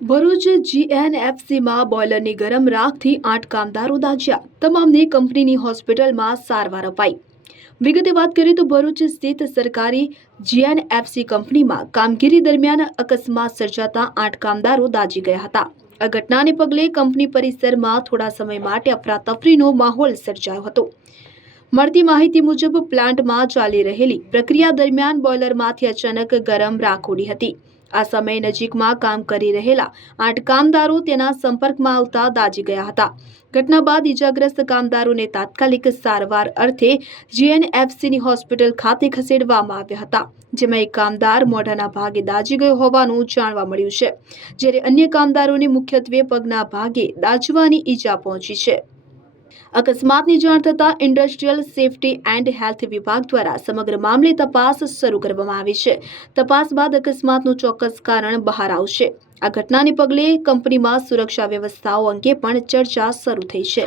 ભરૂચ જીએનએફસીમાં બોઇલરની ગરમ રાખથી 8 કામદારો દાઝ્યા. તમામને કંપનીની હોસ્પિટલમાં સારવાર અપાઈ. વિગતે વાત કરીએ તો ભરૂચ સ્થિત સરકારી જીએનએફસી કંપનીમાં કામગીરી દરમિયાન અકસ્માત સર્જાતા 8 કામદારો દાઝી ગયા હતા. આ ઘટનાને પગલે કંપની પરિસરમાં થોડા સમય માટે અફરાતફરીનો માહોલ સર્જાયો હતો. મળતી માહિતી મુજબ પ્લાન્ટમાં ચાલી રહેલી પ્રક્રિયા દરમિયાન બોઇલરમાંથી અચાનક ગરમ રાખ ઉડી હતી. આ સમયે નજીકમાં કામ કરી રહેલા 8 કામદારો તેના સંપર્કમાં આવતા દાઝી ગયા હતા. ઘટના બાદ ઇજાગ્રસ્ત કામદારોને તાત્કાલિક સારવાર અર્થે જીએનએફસીની હોસ્પિટલ ખાતે ખસેડવામાં આવ્યા હતા, જેમાં એક કામદાર મોઢાના ભાગે દાઝી ગયો હોવાનું જાણવા મળ્યું છે, જ્યારે અન્ય કામદારોને મુખ્યત્વે પગના ભાગે દાઝવાની ઈજા પહોંચી છે. અકસ્માતની જાણ થતાં ઇન્ડસ્ટ્રીયલ સેફટી એન્ડ હેલ્થ વિભાગ દ્વારા સમગ્ર મામલે તપાસ શરૂ કરવામાં આવી છે. તપાસ બાદ અકસ્માતનું ચોક્કસ કારણ બહાર આવશે. આ ઘટનાને પગલે કંપનીમાં સુરક્ષા વ્યવસ્થાઓ અંગે પણ ચર્ચા શરૂ થઈ છે.